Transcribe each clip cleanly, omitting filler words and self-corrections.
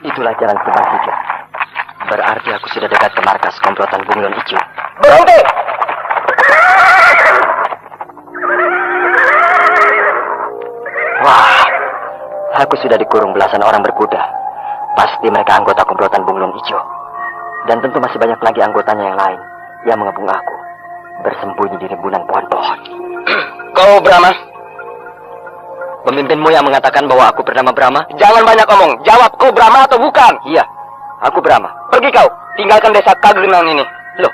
Itulah jalan Subang Hijau. Berarti aku sudah dekat ke markas komplotan Bunglon Ijo. Berhenti! Wah, aku sudah dikurung belasan orang berkuda. Pasti mereka anggota komplotan Bunglon Ijo. Dan tentu masih banyak lagi anggotanya yang lain yang mengepung aku, bersembunyi di rimbunan pohon-pohon. Kau Brahma? Pemimpinmu yang mengatakan bahwa aku bernama Brahma? Jangan banyak ngomong. Jawab, kau Brahma atau bukan? Iya, aku Brahma. Pergi kau. Tinggalkan desa Kagenan ini. Loh,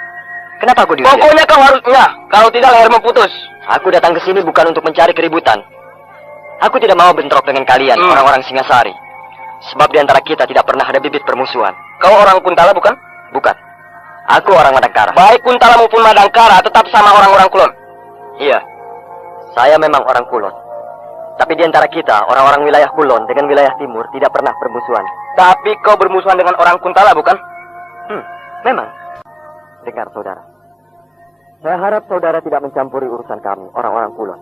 kenapa aku diusir? Pokoknya kau harusnya. Kalau tidak lehermu putus. Aku datang ke sini bukan untuk mencari keributan. Aku tidak mau bentrok dengan kalian, orang-orang Singasari. Sebab di antara kita tidak pernah ada bibit permusuhan. Kau orang Kuntala bukan? Bukan. Aku orang Madangkara. Baik Kuntala maupun Madangkara tetap sama orang-orang Kulon. Iya, saya memang orang Kulon. Tapi di antara kita, orang-orang wilayah Kulon dengan wilayah Timur tidak pernah permusuhan. Tapi kau bermusuhan dengan orang Kuntala bukan? Memang. Dengar saudara. Saya harap saudara tidak mencampuri urusan kami, orang-orang Kulon.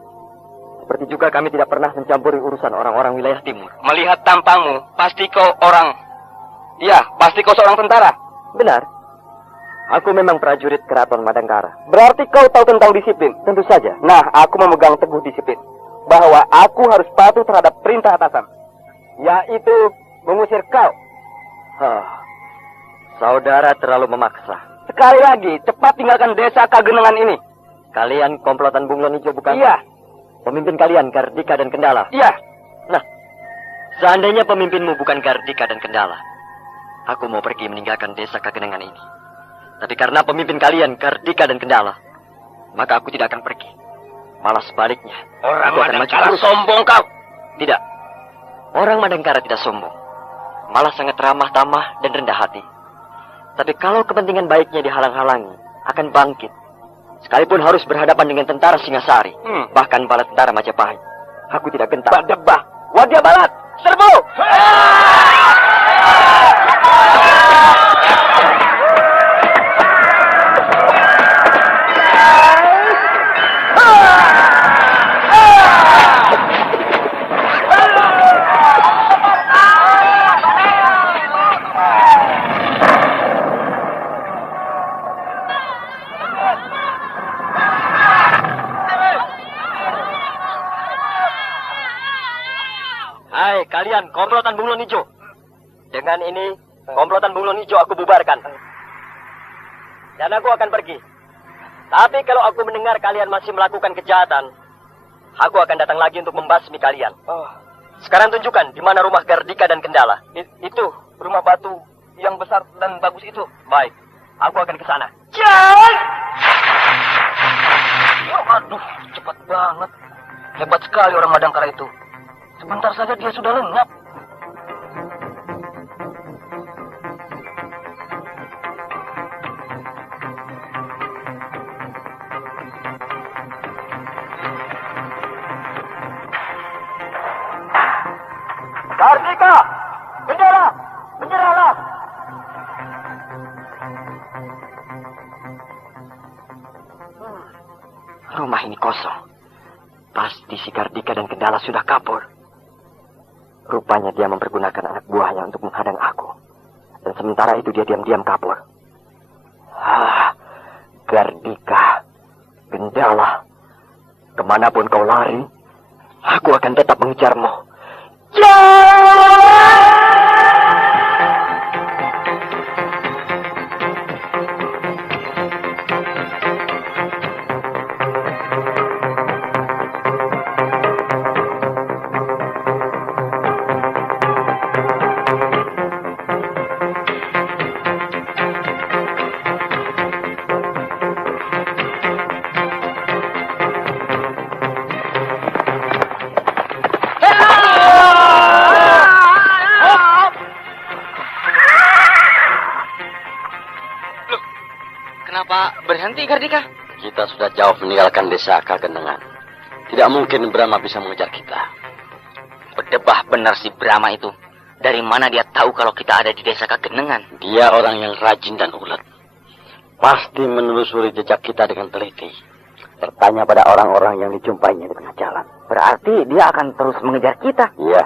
Seperti juga kami tidak pernah mencampuri urusan orang-orang wilayah Timur. Melihat tampangmu, pasti kau orang... Iya, pasti kau seorang tentara. Benar. Aku memang prajurit Keraton Madangkara. Berarti kau tahu tentang disiplin? Tentu saja. Nah, aku memegang teguh disiplin. Bahwa aku harus patuh terhadap perintah atasan. Yaitu mengusir kau. Saudara terlalu memaksa. Sekali lagi, cepat tinggalkan desa Kagenengan ini. Kalian komplotan Bunglon Ijo bukan? Iya. Pemimpin kalian Gardika dan Kendala? Iya. Nah, seandainya pemimpinmu bukan Gardika dan Kendala, aku mau pergi meninggalkan desa Kagenengan ini. Tapi karena pemimpin kalian Gardika dan Kendala, maka aku tidak akan pergi. Malah sebaliknya. Orang aku akan Madangkara maju terus. sombong kau. Tidak. Orang Madangkara tidak sombong. Malah sangat ramah tamah dan rendah hati. Tapi kalau kepentingan baiknya dihalang-halangi, akan bangkit. Sekalipun harus berhadapan dengan tentara Singasari, bahkan bala tentara Majapahit, aku tidak gentar. Badebah, Wadya Balat, serbu! Hai kalian, komplotan Bunglon Ijo. Dengan ini, komplotan Bunglon Ijo aku bubarkan. Dan aku akan pergi. Tapi kalau aku mendengar kalian masih melakukan kejahatan, aku akan datang lagi untuk membasmi kalian. Sekarang tunjukkan di mana rumah Gardika dan Kendala. Itu, rumah batu yang besar dan bagus itu. Baik, aku akan ke sana. Aduh, cepat banget. Hebat sekali orang Madangkara itu. Sebentar saja dia sudah lenyap. Gardika! Kendala! Menyerahlah! Rumah ini kosong. Pasti si Gardika dan Kendala sudah kabur. Rupanya dia mempergunakan anak buahnya untuk menghadang aku. Dan sementara itu dia diam-diam kabur. Gardika, Kendala, kemanapun kau lari, aku akan tetap mengejarmu. Kenapa berhenti, Gardika? Kita sudah jauh meninggalkan desa Kagenengan. Tidak mungkin Brahma bisa mengejar kita. Berdebah benar si Brahma itu. Dari mana dia tahu kalau kita ada di desa Kagenengan? Dia orang yang rajin dan ulet. Pasti menelusuri jejak kita dengan teliti. Bertanya pada orang-orang yang dijumpainya di tengah jalan. Berarti dia akan terus mengejar kita. Iya.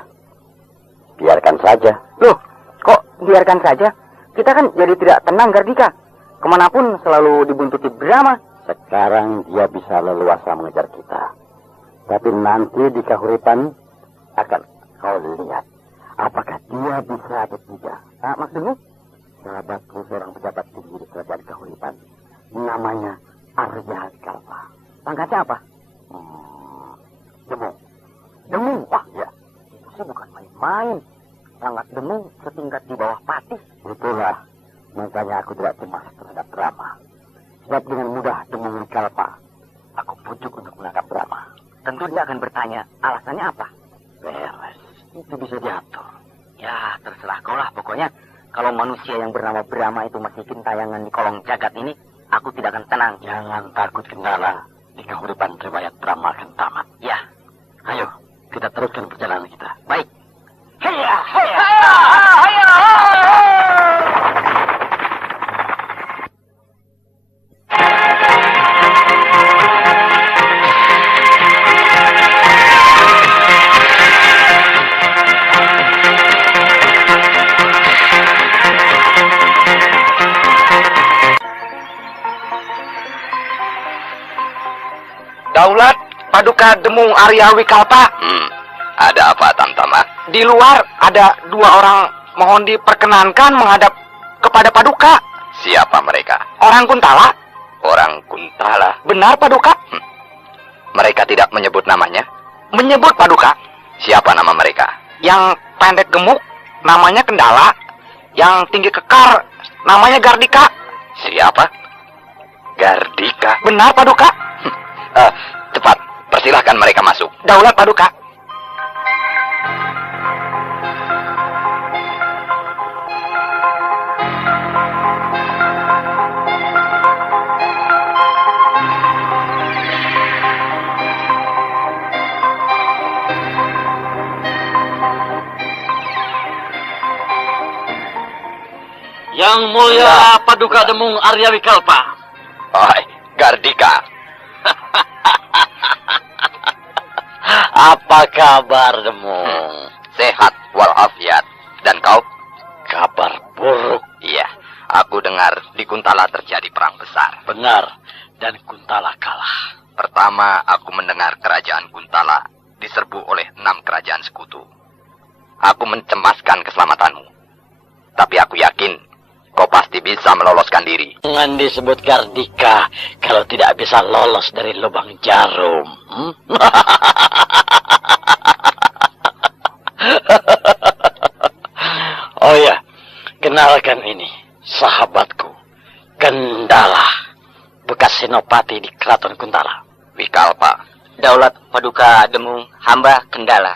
Biarkan saja. Loh, kok biarkan saja. Kita kan jadi tidak tenang, Gardika. Kemanapun selalu dibuntuti Brahma. Sekarang dia bisa leluasa mengejar kita. Tapi nanti di Kahuripan akan kau lihat apakah dia bisa atau tidak. Maksudmu? Sahabatku seorang pejabat tinggi di kerajaan Kahuripan. Namanya Arya Kalpa. Pangkatnya apa? Demung. Demung? Wah, Ya, itu sih bukan main-main. Sangat demung setingkat di bawah Patih. itulah. Makanya aku tidak cemas terhadap Brahma. Sebab dengan mudah Demung Kalpa aku pujuk untuk menangkap Brahma. Tentu dia akan bertanya, alasannya apa? Beres. Itu bisa diatur. Ya, terserah kau lah pokoknya. Kalau manusia yang bernama Brahma itu masih gentayangan di kolong jagat ini, aku tidak akan tenang. Jangan takut kendala. Di Kahuripan riwayat Brahma akan tamat. Ya, Ayo, kita teruskan perjalanan kita. baik. Heya, heya. Daulat Paduka Demung Arya Wikalpa. Ada apa, Tamtama? Di luar ada dua orang mohon diperkenankan menghadap kepada Paduka. Siapa mereka? Orang Kuntala. Orang Kuntala. Benar, Paduka? Mereka tidak menyebut namanya? Menyebut, Paduka. Siapa nama mereka? Yang pendek gemuk namanya Kendala. Yang tinggi kekar namanya Gardika. Siapa? Gardika. Benar, Paduka? Cepat, persilahkan mereka masuk. Daulat, Paduka. Yang mulia Paduka Demung Arya Wikalpa. Hai, Gardika. Apa kabar Demung? Sehat walafiat. Dan kau? Kabar buruk. Iya, aku dengar di Kuntala terjadi perang besar. Benar. Dan Kuntala kalah. Pertama, aku mendengar kerajaan Kuntala diserbu oleh 6 kerajaan sekutu. Aku mencemaskan keselamatanmu. Tapi aku yakin kau pasti bisa meloloskan diri. Jangan disebut Gardika kalau tidak bisa lolos dari lubang jarum. Oh ya, kenalkan ini sahabatku, Kendala, bekas senopati di Keraton Kuntala. Wikalpa. Daulat Paduka Demung, hamba Kendala.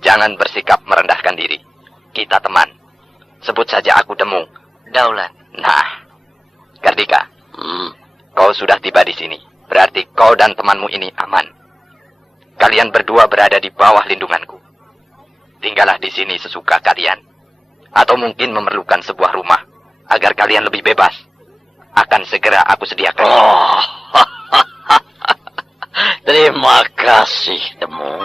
Jangan bersikap merendahkan diri. Kita teman. Sebut saja aku Demung. Daulat. Nah, Gardika, kau sudah tiba di sini. Berarti kau dan temanmu ini aman. Kalian berdua berada di bawah lindunganku. Tinggallah di sini sesuka kalian. Atau mungkin memerlukan sebuah rumah agar kalian lebih bebas. Akan segera aku sediakan. Oh, terima kasih Demung.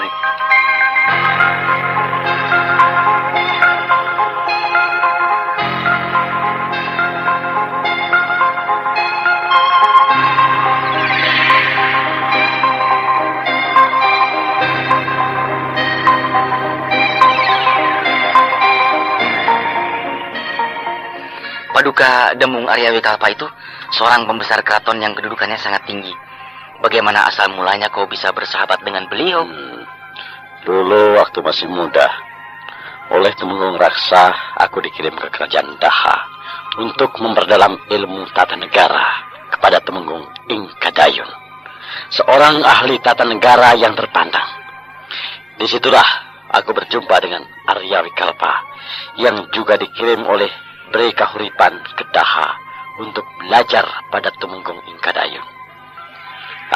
Paduka Demung Arya Wikalpa itu seorang pembesar keraton yang kedudukannya sangat tinggi. Bagaimana asal mulanya kau bisa bersahabat dengan beliau? Dulu waktu masih muda, oleh Temenggung Raksa, aku dikirim ke kerajaan Daha untuk memperdalam ilmu tata negara kepada Temenggung Ingkadayun, seorang ahli tata negara yang terpandang. Disitulah aku berjumpa dengan Arya Wikalpa yang juga dikirim oleh Bre Kahuripan ke Daha untuk belajar pada Temenggung Ingkadayun.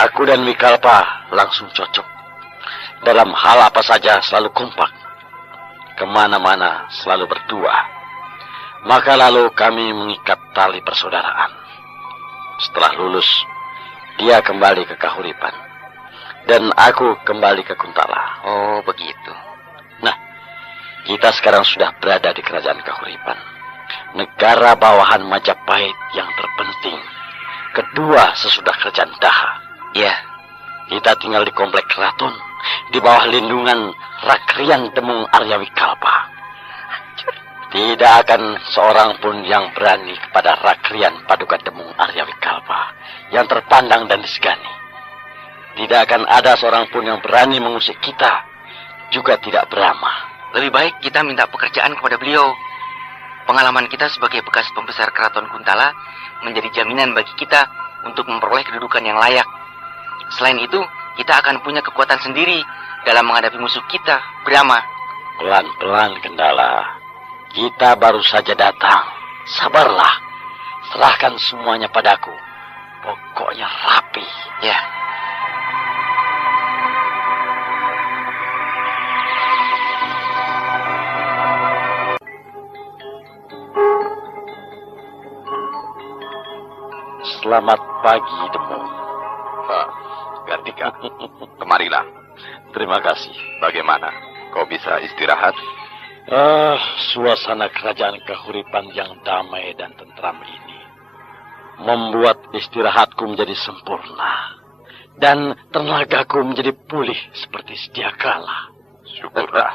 Aku dan Wikalpa langsung cocok. Dalam hal apa saja selalu kompak. Kemana-mana selalu berdua. Maka lalu kami mengikat tali persaudaraan. Setelah lulus, dia kembali ke Kahuripan. Dan aku kembali ke Kuntala. Oh, begitu. Nah, Kita sekarang sudah berada di kerajaan Kahuripan, negara bawahan Majapahit yang terpenting, kedua sesudah kerajaan Daha. Ya, Kita tinggal di komplek keraton, di bawah lindungan Rakrian Demung Arya Wikalpa. Tidak akan seorang pun yang berani kepada Rakrian Paduka Demung Arya Wikalpa yang terpandang dan disegani. Tidak akan ada seorang pun yang berani mengusik kita, juga tidak beramah. lebih baik kita minta pekerjaan kepada beliau. Pengalaman kita sebagai bekas pembesar keraton Kuntala menjadi jaminan bagi kita untuk memperoleh kedudukan yang layak. Selain itu, kita akan punya kekuatan sendiri dalam menghadapi musuh kita, Brahma. Pelan-pelan, Kendala. Kita baru saja datang. Sabarlah. Serahkan semuanya padaku. Pokoknya rapi. Ya. Selamat pagi, Demung. Gandika, kemarilah. Terima kasih. Bagaimana? Kau bisa istirahat? Suasana kerajaan Kahuripan yang damai dan tentram ini membuat istirahatku menjadi sempurna dan tenagaku menjadi pulih seperti sedia kala. Syukurlah.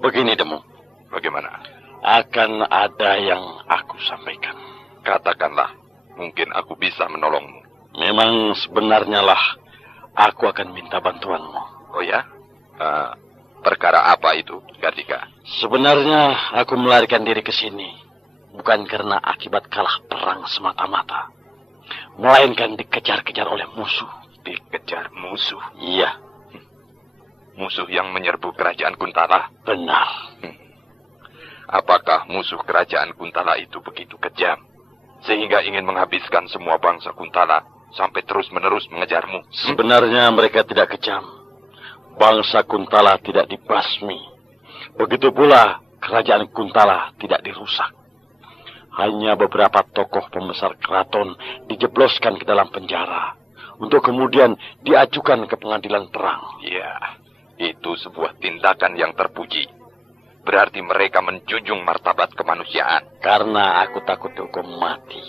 Begini, Demung. Bagaimana? Akan ada yang aku sampaikan. Katakanlah, mungkin aku bisa menolongmu. Memang sebenarnya lah aku akan minta bantuanmu. Oh ya? Perkara apa itu, Gandika? Sebenarnya aku melarikan diri ke sini bukan karena akibat kalah perang semata-mata, melainkan dikejar-kejar oleh musuh. Dikejar musuh? Iya, Musuh yang menyerbu kerajaan Kuntala? benar. Apakah musuh kerajaan Kuntala itu begitu kejam, sehingga ingin menghabiskan semua bangsa Kuntala sampai terus-menerus mengejarmu? Sebenarnya mereka tidak kejam. Bangsa Kuntala tidak dibasmi. Begitu pula kerajaan Kuntala tidak dirusak. Hanya beberapa tokoh pembesar keraton dijebloskan ke dalam penjara untuk kemudian diajukan ke pengadilan perang. Ya, itu sebuah tindakan yang terpuji. Berarti mereka menjunjung martabat kemanusiaan. Karena aku takut dihukum mati.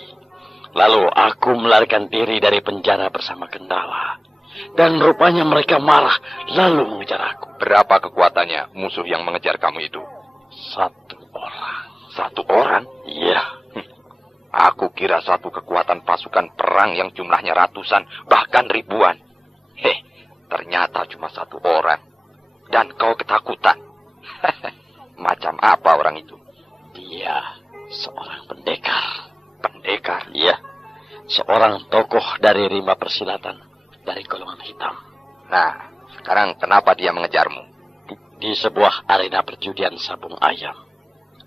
Lalu aku melarikan diri dari penjara bersama Kendala. Dan rupanya mereka marah lalu mengejar aku. Berapa kekuatannya musuh yang mengejar kamu itu? 1 orang. 1 orang? Iya. Aku kira satu kekuatan pasukan perang yang jumlahnya ratusan, bahkan ribuan. Ternyata cuma 1 orang. Dan kau ketakutan. Macam apa orang itu? Dia seorang pendekar. Pendekar? Iya. Seorang tokoh dari rimba persilatan. Dari golongan hitam. Nah, sekarang kenapa dia mengejarmu? Di sebuah arena perjudian sabung ayam.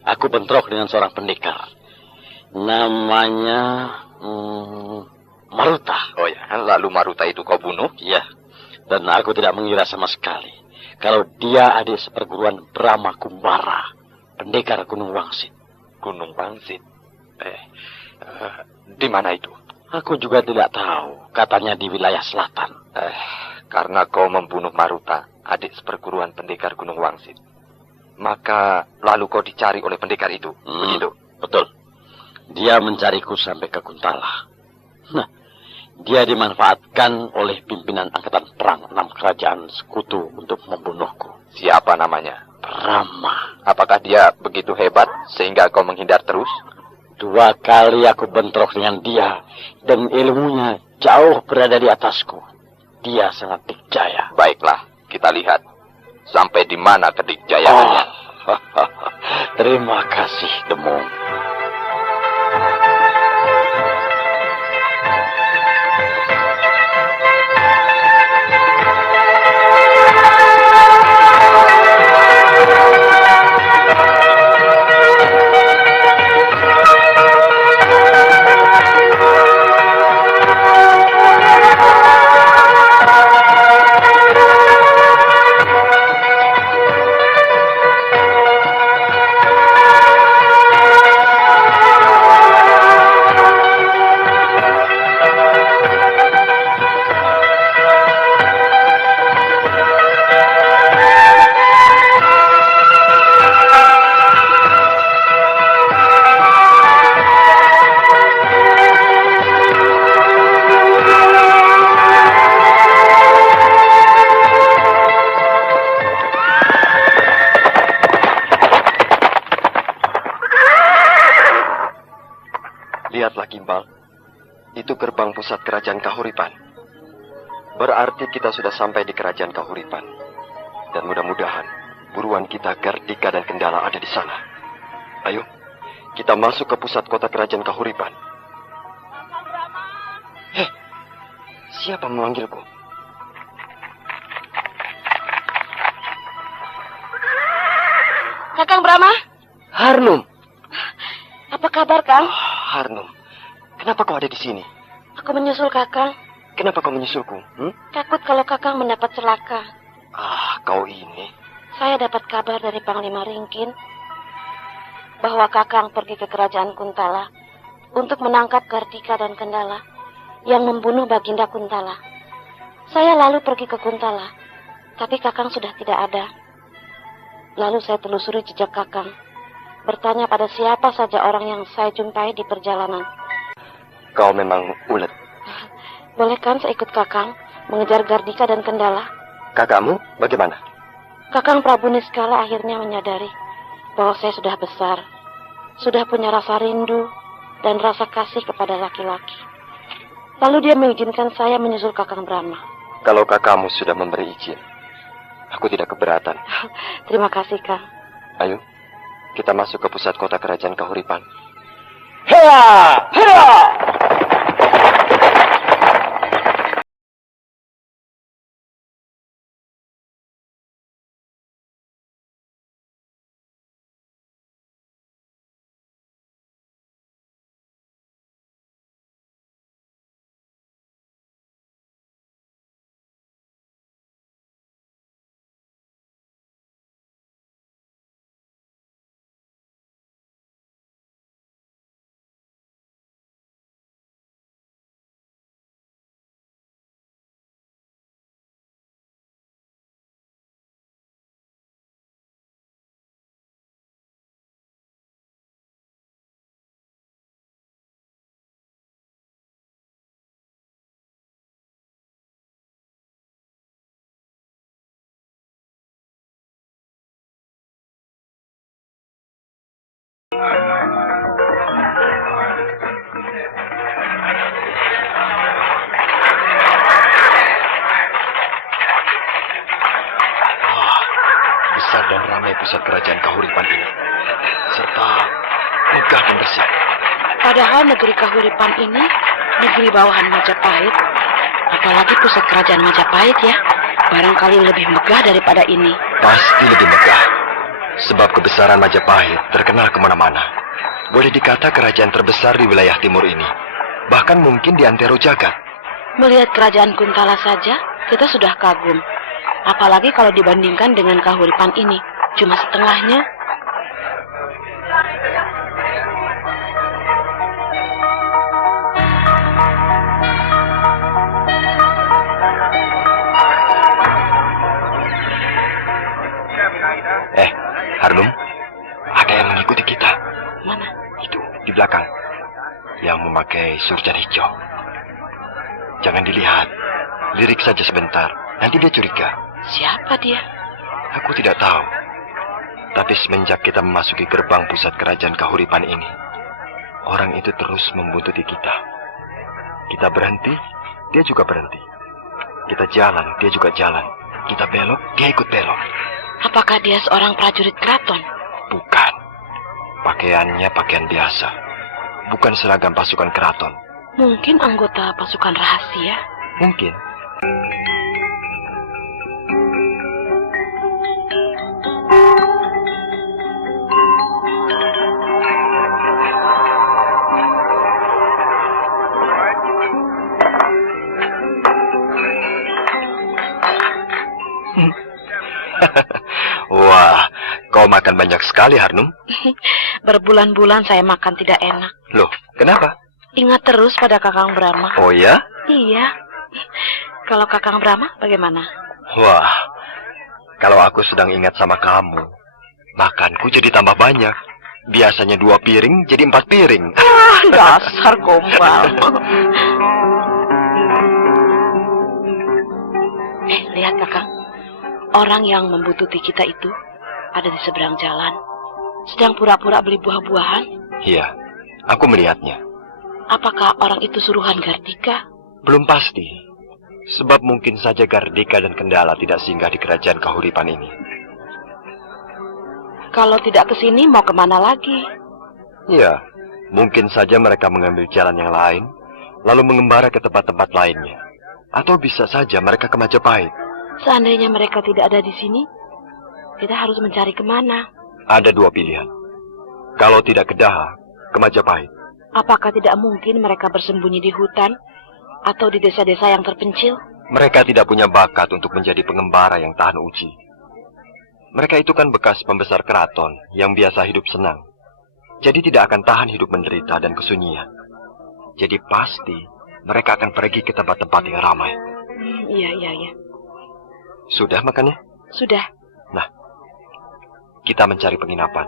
Aku bentrok dengan seorang pendekar. Namanya Maruta. Oh ya, lalu Maruta itu kau bunuh? Iya. Dan aku tidak mengira sama sekali kalau dia adik seperguruan Brahma Kumbara, pendekar Gunung Wangsit. Gunung Wangsit? Di mana itu? Aku juga tidak tahu. Katanya di wilayah selatan. Karena kau membunuh Maruta, adik seperguruan pendekar Gunung Wangsit, maka lalu kau dicari oleh pendekar itu, begitu? Betul. Dia mencariku sampai ke Kuntala. Nah, dia dimanfaatkan oleh pimpinan angkatan perang 6 kerajaan sekutu untuk membunuhku. Siapa namanya? Brahma. Apakah dia begitu hebat sehingga kau menghindar terus? 2 kali aku bentrok dengan dia, dan ilmunya jauh berada di atasku. Dia sangat dikjaya. Baiklah, kita lihat sampai di mana kedikjayaannya. Terima kasih, Demung. Lihatlah Gimbal, itu gerbang pusat kerajaan Kahuripan. Berarti kita sudah sampai di kerajaan Kahuripan. Dan mudah-mudahan buruan kita Gardika dan Kendala ada di sana. Ayo, kita masuk ke pusat kota kerajaan Kahuripan. Hei, siapa memanggilku? Kakang Brahma, Harnum. apa kabar, Kang? Harnum, kenapa kau ada di sini? Aku menyusul Kakang. Kenapa kau menyusulku? Takut kalau Kakang mendapat celaka. Kau ini. Saya dapat kabar dari Panglima Ringkin bahwa Kakang pergi ke kerajaan Kuntala untuk menangkap Gardika dan Kendala yang membunuh Baginda Kuntala. Saya lalu pergi ke Kuntala, tapi Kakang sudah tidak ada. Lalu saya telusuri jejak Kakang, bertanya pada siapa saja orang yang saya jumpai di perjalanan. Kau memang ulet. Boleh kan saya ikut Kakang mengejar Gardika dan Kendala? Kakakmu bagaimana? Kakang Prabu Niskala akhirnya menyadari bahwa saya sudah besar, sudah punya rasa rindu dan rasa kasih kepada laki-laki. Lalu dia mengizinkan saya menyusul Kakang Brahma. Kalau kakakmu sudah memberi izin, aku tidak keberatan. Terima kasih, Kang. Ayo, kita masuk ke pusat kota kerajaan Kahuripan. Hea! Hea! Besar dan ramai pusat kerajaan Kahuripan ini, serta megah dan bersih. Padahal negeri Kahuripan ini negeri bawahan Majapahit. Apalagi pusat kerajaan Majapahit ya. Barangkali lebih megah daripada ini. Pasti lebih megah, sebab kebesaran Majapahit terkenal kemana-mana. Boleh dikata kerajaan terbesar di wilayah timur ini, bahkan mungkin di antero jagat. Melihat kerajaan Kuntala saja, kita sudah kagum. Apalagi kalau dibandingkan dengan Kahuripan ini, cuma setengahnya. Harnum, ada yang mengikuti kita. Mana? Itu, di belakang. Yang memakai surjan hijau. Jangan dilihat. Lirik saja sebentar. Nanti dia curiga. Siapa dia? Aku tidak tahu. Tapi semenjak kita memasuki gerbang pusat kerajaan Kahuripan ini, orang itu terus membuntuti kita. Kita berhenti, dia juga berhenti. Kita jalan, dia juga jalan. Kita belok, dia ikut belok. Apakah dia seorang prajurit keraton? Bukan. Pakaiannya pakaian biasa. Bukan seragam pasukan keraton. Mungkin anggota pasukan rahasia. Mungkin. Wah, kau makan banyak sekali, Harnum. Berbulan-bulan saya makan tidak enak. Loh, kenapa? Ingat terus pada Kakang Brahma. Oh ya? Iya. Kalau Kakang Brahma bagaimana? Wah, kalau aku sedang ingat sama kamu, makanku jadi tambah banyak. Biasanya 2 piring jadi 4 piring. Dasar gombal. Lihat Kakang. Orang yang membututi kita itu ada di seberang jalan. Sedang pura-pura beli buah-buahan. Iya, aku melihatnya. Apakah orang itu suruhan Gardika? Belum pasti. Sebab mungkin saja Gardika dan Kendala tidak singgah di kerajaan Kahuripan ini. Kalau tidak ke sini, mau kemana lagi? Ya, mungkin saja mereka mengambil jalan yang lain, lalu mengembara ke tempat-tempat lainnya. Atau bisa saja mereka ke Majapahit. Seandainya mereka tidak ada di sini, kita harus mencari kemana? Ada dua pilihan. Kalau tidak ke Daha, ke Majapahit. Apakah tidak mungkin mereka bersembunyi di hutan atau di desa-desa yang terpencil? Mereka tidak punya bakat untuk menjadi pengembara yang tahan uji. Mereka itu kan bekas pembesar keraton yang biasa hidup senang. Jadi tidak akan tahan hidup menderita dan kesunyian. Jadi pasti mereka akan pergi ke tempat-tempat yang ramai. Iya. Sudah makannya? Sudah. Nah, kita mencari penginapan.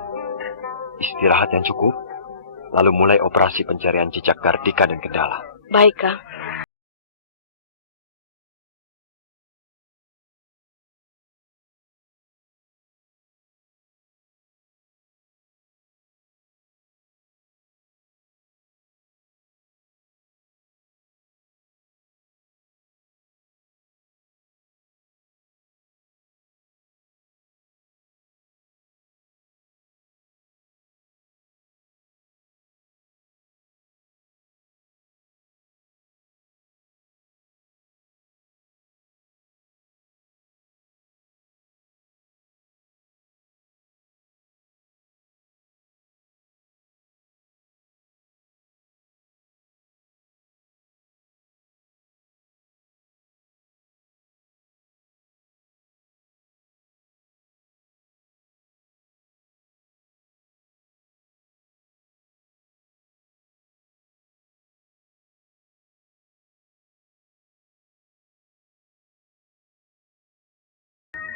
Istirahat yang cukup, lalu mulai operasi pencarian jejak Gardika dan Kendala. Baik, Kang.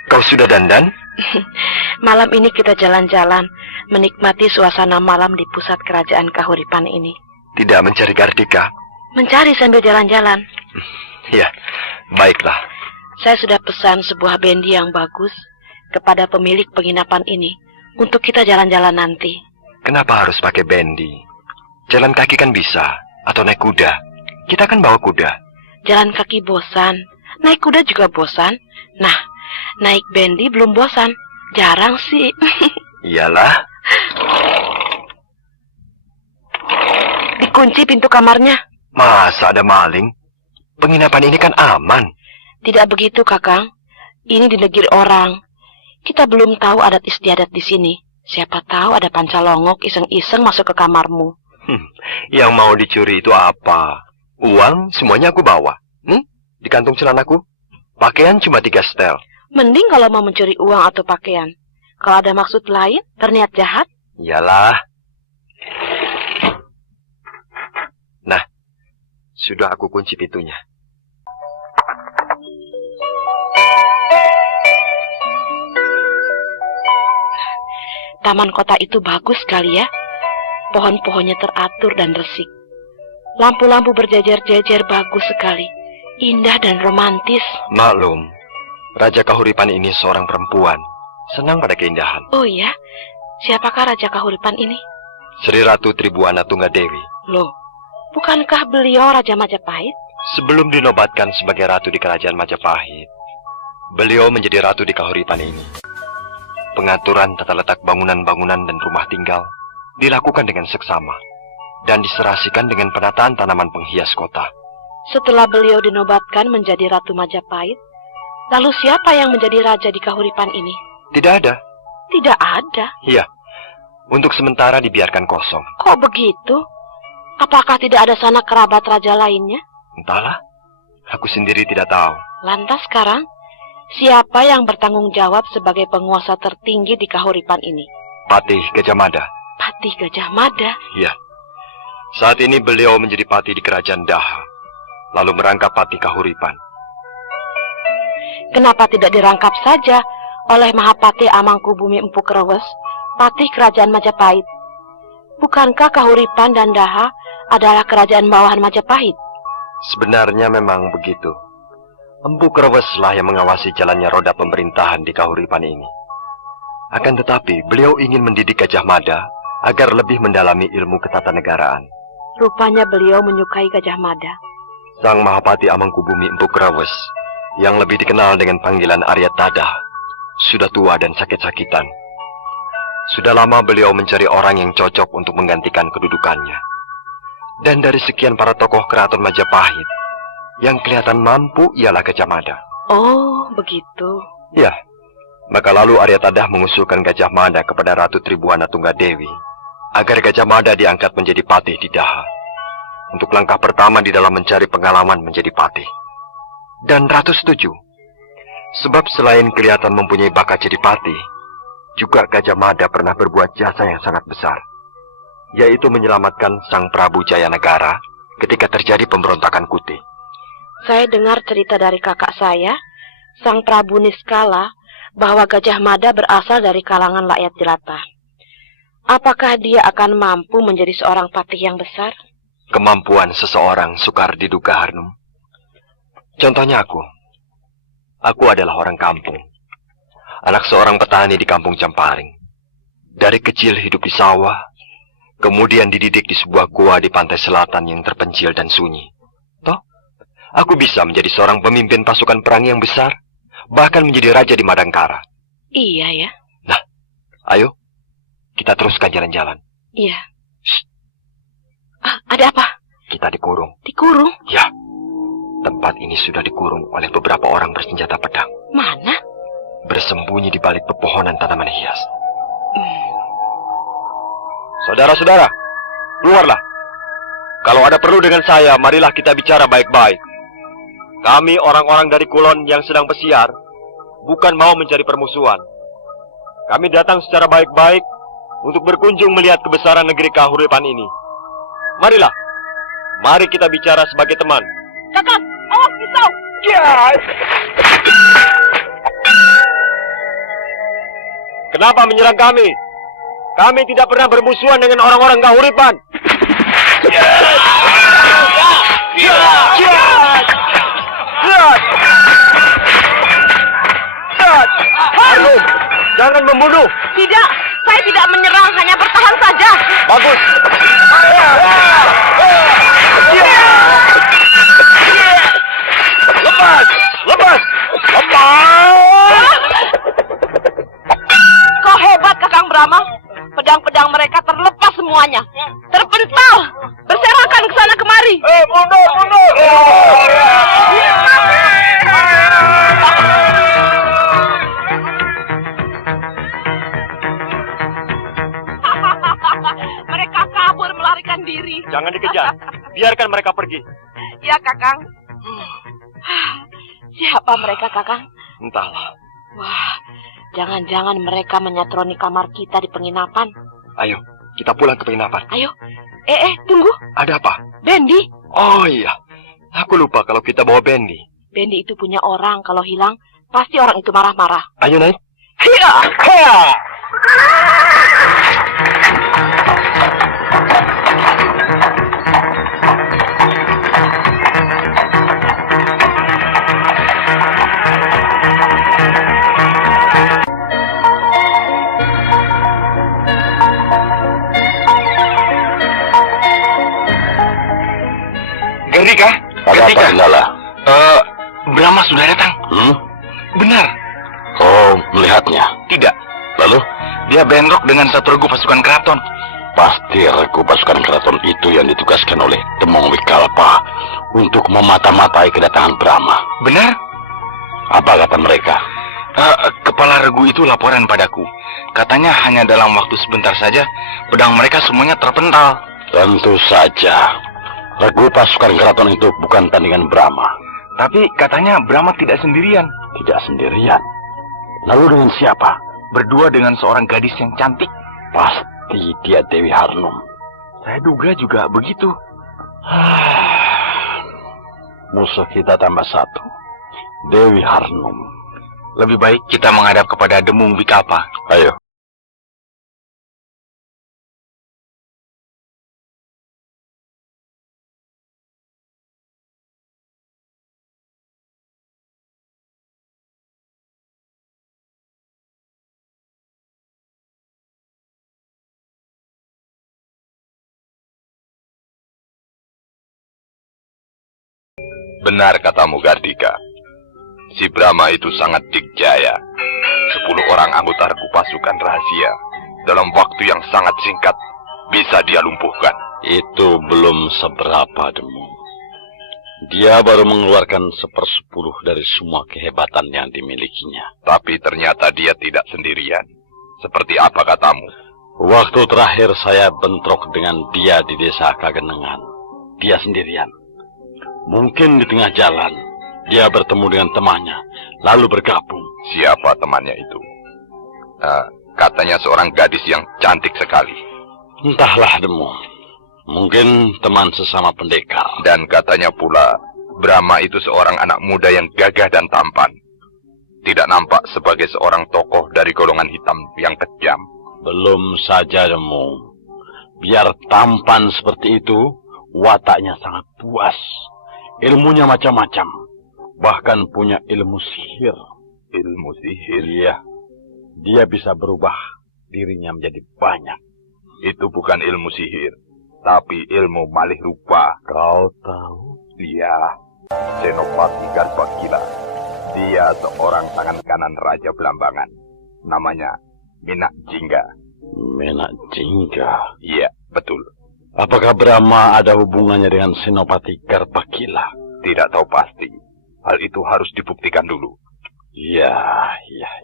Kau sudah dandan? Malam ini kita jalan-jalan, menikmati suasana malam di pusat kerajaan Kahuripan ini. Tidak mencari Gardika? Mencari sambil jalan-jalan. Ya, baiklah. Saya sudah pesan sebuah bendi yang bagus kepada pemilik penginapan ini untuk kita jalan-jalan nanti. Kenapa harus pakai bendi? Jalan kaki kan bisa, atau naik kuda. Kita kan bawa kuda. Jalan kaki bosan, naik kuda juga bosan. Nah, naik bendi belum bosan. Jarang sih. Iyalah. Dikunci pintu kamarnya. Masa ada maling? Penginapan ini kan aman. Tidak begitu, Kakang. Ini di negeri orang. Kita belum tahu adat istiadat di sini. Siapa tahu ada pancalongok iseng-iseng masuk ke kamarmu. Yang mau dicuri itu apa? Uang semuanya aku bawa. Di kantung celanaku. Pakaian cuma 3 setel. Mending kalau mau mencuri uang atau pakaian. Kalau ada maksud lain, terniat jahat. Iyalah. Nah, sudah aku kunci pintunya. Taman kota itu bagus sekali ya. Pohon-pohonnya teratur dan resik. Lampu-lampu berjejer-jejer bagus sekali. Indah dan romantis. Maklum, Raja Kahuripan ini seorang perempuan. Senang pada keindahan. Oh iya? Siapakah Raja Kahuripan ini? Sri Ratu Tribuana Tunggadewi. Loh, bukankah beliau Raja Majapahit? Sebelum dinobatkan sebagai ratu di kerajaan Majapahit, beliau menjadi ratu di Kahuripan ini. Pengaturan tata letak bangunan-bangunan dan rumah tinggal dilakukan dengan seksama dan diserasikan dengan penataan tanaman penghias kota. Setelah beliau dinobatkan menjadi Ratu Majapahit, lalu siapa yang menjadi raja di Kahuripan ini? Tidak ada. Tidak ada. Iya, untuk sementara dibiarkan kosong. Kok begitu? Apakah tidak ada sanak kerabat raja lainnya? Entahlah, aku sendiri tidak tahu. Lantas sekarang, siapa yang bertanggung jawab sebagai penguasa tertinggi di Kahuripan ini? Patih Gajah Mada. Patih Gajah Mada? Iya. Saat ini beliau menjadi patih di kerajaan Daha, lalu merangkap patih Kahuripan. Kenapa tidak dirangkap saja oleh Mahapatih Amangkubumi Empu Kerewes, patih kerajaan Majapahit? Bukankah Kahuripan dan Daha adalah kerajaan bawahan Majapahit? Sebenarnya memang begitu. Empu Kereweslah yang mengawasi jalannya roda pemerintahan di Kahuripan ini. Akan tetapi, beliau ingin mendidik Gajah Mada agar lebih mendalami ilmu ketatanegaraan. Rupanya beliau menyukai Gajah Mada. Sang Mahapati Amangkubumi Empu Krawes, yang lebih dikenal dengan panggilan Arya Tada, sudah tua dan sakit-sakitan. Sudah lama beliau mencari orang yang cocok untuk menggantikan kedudukannya. Dan dari sekian para tokoh keraton Majapahit, yang kelihatan mampu ialah Gajah Mada. Oh, begitu. Ya, maka lalu Arya Tadah mengusulkan Gajah Mada kepada Ratu Tribuana Tunggadewi agar Gajah Mada diangkat menjadi patih di Daha. Untuk langkah pertama di dalam mencari pengalaman menjadi patih. Dan Ratu setuju. Sebab selain kelihatan mempunyai bakat jadi patih, juga Gajah Mada pernah berbuat jasa yang sangat besar, yaitu menyelamatkan Sang Prabu Jayanegara ketika terjadi pemberontakan Kuti. Saya dengar cerita dari kakak saya, Sang Prabu Niskala, bahwa Gajah Mada berasal dari kalangan rakyat jelata. Apakah dia akan mampu menjadi seorang patih yang besar? Kemampuan seseorang sukar diduga, Harnum. Contohnya aku. Aku adalah orang kampung. Anak seorang petani di kampung Camparing. Dari kecil hidup di sawah, kemudian dididik di sebuah gua di pantai selatan yang terpencil dan sunyi. Toh, aku bisa menjadi seorang pemimpin pasukan perang yang besar, bahkan menjadi raja di Madangkara. Iya ya. Nah, ayo, kita teruskan jalan-jalan. Iya. Ada apa? Kita dikurung. Dikurung? Ya, tempat ini sudah dikurung oleh beberapa orang bersenjata pedang. Mana? Bersembunyi di balik pepohonan tanaman hias. Saudara-saudara, keluarlah. Kalau ada perlu dengan saya, marilah kita bicara baik-baik. Kami orang-orang dari Kulon yang sedang pesiar, bukan mau mencari permusuhan. Kami datang secara baik-baik untuk berkunjung melihat kebesaran negeri Kahuripan ini. Marilah, mari kita bicara sebagai teman. Kakak, awas pisau! Kenapa menyerang kami? Kami tidak pernah bermusuhan dengan orang-orang Kahuripan. Harnum, jangan membunuh. Tidak, saya tidak menyerang, hanya bertahan saja. Bagus. Lepas, lepas, lepas. Kau hebat, Kakang Brahma. Pedang-pedang mereka terlepas semuanya. Terpental. Berserakan ke sana kemari. Mundur, mundur. Mereka kabur melarikan diri. Jangan dikejar. Biarkan mereka pergi. Ya, Kakang. Siapa mereka, Kakang? Entahlah. Wah, jangan-jangan mereka menyatroni kamar kita di penginapan. Ayo, kita pulang ke penginapan. Ayo. Tunggu. Ada apa? Bendi. Oh iya, aku lupa kalau kita bawa Bendi. Bendi itu punya orang, kalau hilang, pasti orang itu marah-marah. Ayo naik. Hiya! Hiya! Gerdika? Ada apa, Lala? Brahma sudah datang. Benar. Kau melihatnya? Tidak. Lalu? Dia bentrok dengan satu regu pasukan keraton. Pasti regu pasukan keraton itu yang ditugaskan oleh Temong Wikalpa untuk memata-matai kedatangan Brahma. Benar? Apa kata mereka? Kepala regu itu laporan padaku. Katanya hanya dalam waktu sebentar saja, pedang mereka semuanya terpental. Tentu saja. Regu pasukan keraton itu bukan tandingan Brahma. Tapi katanya Brahma tidak sendirian. Tidak sendirian. Lalu dengan siapa? Berdua dengan seorang gadis yang cantik. Pasti dia Dewi Harnum. Saya duga juga begitu. Musuh kita tambah satu. Dewi Harnum. Lebih baik kita menghadap kepada Demung Wikalpa. Ayo. Benar katamu, Gardika. Si Brahma itu sangat dikjaya. 10 orang anggota regu pasukan rahasia dalam waktu yang sangat singkat bisa dia lumpuhkan. Itu belum seberapa, Demu. Dia baru mengeluarkan 1/10 dari semua kehebatan yang dimilikinya. Tapi ternyata dia tidak sendirian. Seperti apa katamu? Waktu terakhir saya bentrok dengan dia di desa Kagenengan. Dia sendirian. Mungkin di tengah jalan, dia bertemu dengan temannya, lalu bergabung. Siapa temannya itu? Katanya seorang gadis yang cantik sekali. Entahlah, Demu. Mungkin teman sesama pendekar. Dan katanya pula, Brahma itu seorang anak muda yang gagah dan tampan. Tidak nampak sebagai seorang tokoh dari golongan hitam yang kejam. Belum saja, Demu. Biar tampan seperti itu, wataknya sangat puas. Ilmunya macam-macam. Bahkan punya ilmu sihir. Ilmu sihir? Iya. Dia bisa berubah dirinya menjadi banyak. Itu bukan ilmu sihir, tapi ilmu malih rupa. Kau tahu? Dia Senopati Garbagila. Dia seorang tangan kanan Raja Belambangan. Namanya Minak Jingga. Minak Jingga? Iya, betul. Apakah Brahma ada hubungannya dengan Senopati Garbagila? Tidak tahu pasti. Hal itu harus dibuktikan dulu. Iya.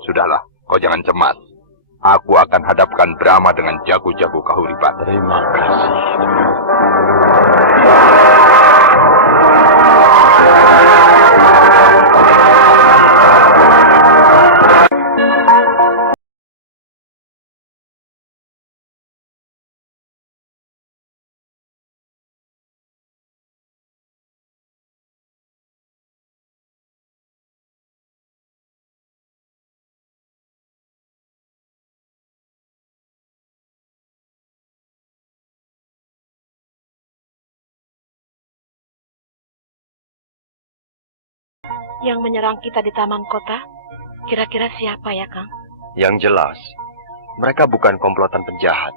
Sudahlah, kau jangan cemas. Aku akan hadapkan Brahma dengan jago-jago Kahuripan. Terima kasih. Yang menyerang kita di taman kota, kira-kira siapa ya, Kang? Yang jelas, mereka bukan komplotan penjahat.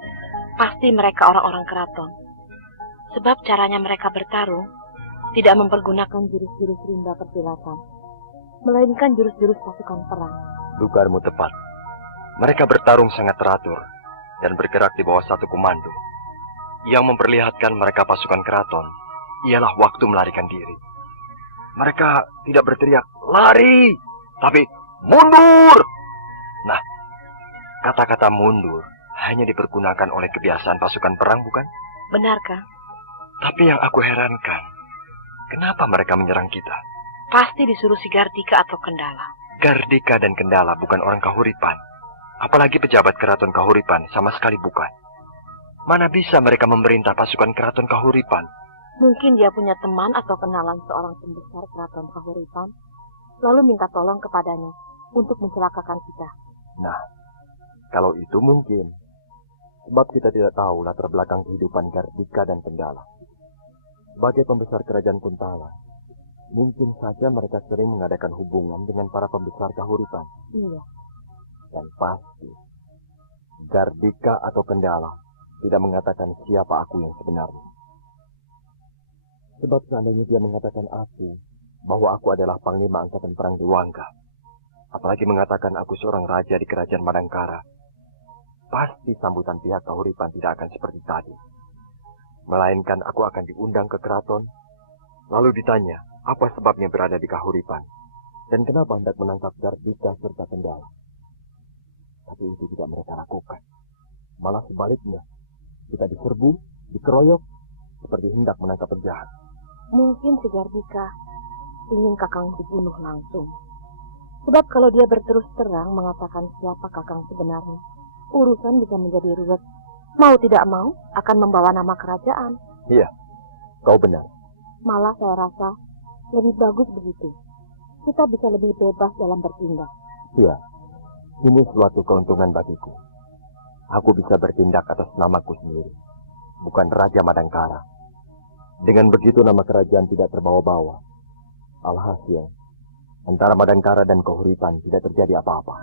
Pasti mereka orang-orang keraton. Sebab caranya mereka bertarung tidak mempergunakan jurus-jurus rimba persilatan, melainkan jurus-jurus pasukan perang. Dugaanmu tepat. Mereka bertarung sangat teratur dan bergerak di bawah satu komando. Yang memperlihatkan mereka pasukan keraton ialah waktu melarikan diri. Mereka tidak berteriak, lari, tapi mundur. Nah, kata-kata mundur hanya dipergunakan oleh kebiasaan pasukan perang, bukan? Benar, Kang? Tapi yang aku herankan, kenapa mereka menyerang kita? Pasti disuruh si Gardika atau Kendala. Gardika dan Kendala bukan orang Kahuripan. Apalagi pejabat keraton Kahuripan sama sekali bukan. Mana bisa mereka memerintah pasukan keraton Kahuripan? Mungkin dia punya teman atau kenalan seorang pembesar keraton Kahuripan, lalu minta tolong kepadanya untuk mencelakakan kita. Nah, kalau itu mungkin. Sebab kita tidak tahu latar belakang kehidupan Gardika dan Kendala. Sebagai pembesar kerajaan Kuntala, mungkin saja mereka sering mengadakan hubungan dengan para pembesar Kahuripan. Iya. Dan pasti, Gardika atau Kendala tidak mengatakan siapa aku yang sebenarnya. Sebab seandainya dia mengatakan aku, bahwa aku adalah Panglima Angkatan Perang Dewangga, apalagi mengatakan aku seorang raja di kerajaan Madangkara, pasti sambutan pihak Kahuripan tidak akan seperti tadi. Melainkan aku akan diundang ke keraton, lalu ditanya apa sebabnya berada di Kahuripan, dan kenapa hendak menangkap Gardika serta Kendala. Tapi itu tidak mereka lakukan. Malah sebaliknya, kita diserbu, dikeroyok, seperti hendak menangkap penjahat. Mungkin si Gardika ingin Kakang dibunuh langsung. Sebab kalau dia berterus terang mengatakan siapa Kakang sebenarnya, urusan bisa menjadi ruwet. Mau tidak mau akan membawa nama kerajaan. Iya, kau benar. Malah saya rasa lebih bagus begitu. Kita bisa lebih bebas dalam bertindak. Iya, ini suatu keuntungan bagiku. Aku bisa bertindak atas namaku sendiri, bukan Raja Madangkara. Dengan begitu nama kerajaan tidak terbawa-bawa. Alhasil, antara Madangkara dan Kahuripan tidak terjadi apa-apa.